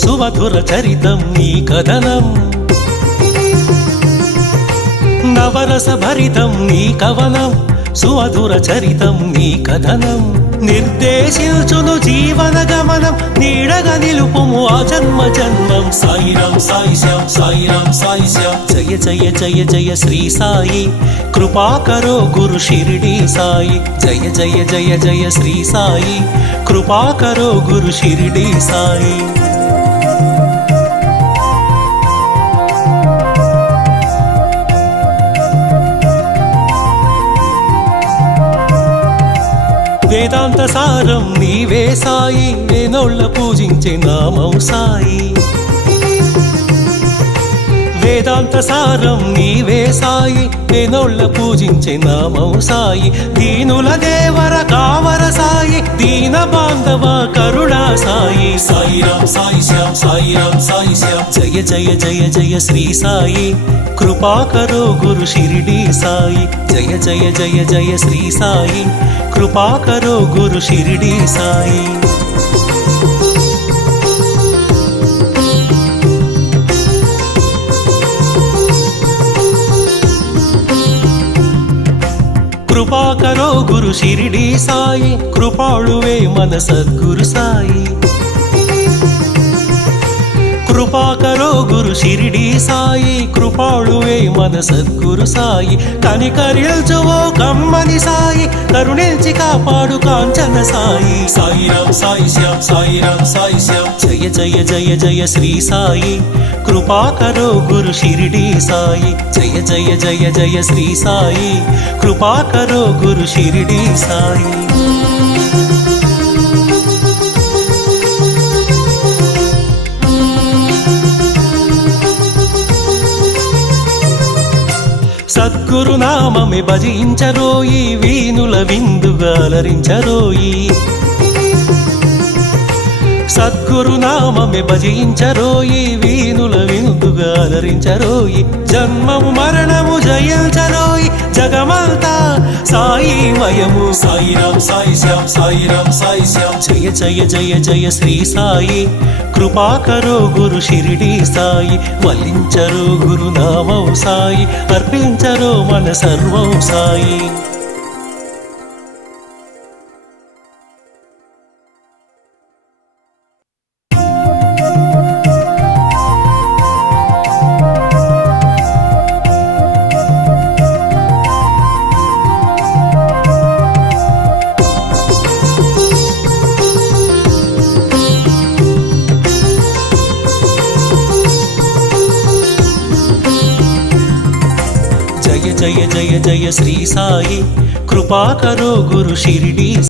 సుమధుర చరితం నీ కథనం నవరస భరితం నీ కవనం సుమధుర చరితం నీ కథనం నిర్దేశించును జీవన గమనం నీడగా నిలుపుము ఆ జన్మ జన్మం సాయిరాం సాయి శ్యాం సాయిరాం సాయి శ్యాం జయ జయ జయ జయ శ్రీ సాయి కృపాకరో గురు షిరిడి సాయి జయ జయ జయ జయ శ్రీ సాయి కృపాకరో గురు షిరిడి సాయి వేదాంత సారం నీవే సాయి వేనోళ్ళ పూజించే నామం సాయి వేదాంత సారం నీవే సాయి వేనోళ్ళ పూజించే నామం సాయి దీనుల దేవర కావర సాయి దీన బాంధవ కరుణా సాయి సాయిరాం సాయి శ్యాం సాయిరాం సాయి శ్యాం జయ జయ జయ జయ శ్రీ సాయి కృపాకరో గురు షిరిడి సాయి జయ జయ జయ జయ శ్రీ సాయి కృపాకరో గురు షిరిడి సాయి కృపాకరో గురు షిరిడి సాయి కృపాళువే మన సద్గురు సాయి కృపాకరో గురు షిరిడి సాయి కృపాళువే మన సద్గురు సాయి కనికరిల్చువో కమ్మని సాయి కరుణించి కాపాడు కాంచన సాయి సాయిరాం సాయి శ్యాం సాయిరాం సాయి శ్యాం జయ జయ జయ జయ శ్రీ సాయి కృపాకరో గురు షిరిడి సాయి జయ జయ జయ జయ శ్రీ సాయి కృపాకరో గురు షిరిడి సాయి సద్గురు నామమే భజించరోయి వీనుల విందుగా అలరించరోయి సద్గురు నామమే భజించరోయి వీనుల విందుగా అలరించరోయి జన్మము మరణము జయించరోయి జగమంతా సాయి మయము సాయిరాం సాయి శ్యాం సాయిరాం సాయి శ్యాం జయ జయ జయ జయ శ్రీ సాయి కృపాకరో గురు షిరిడి సాయి వల్లించరో గురునామం సాయి అర్పించరో మన సర్వం సాయి జయ జయ జయ శ్రీ సాయి కృపాకరో గురు షిరిడి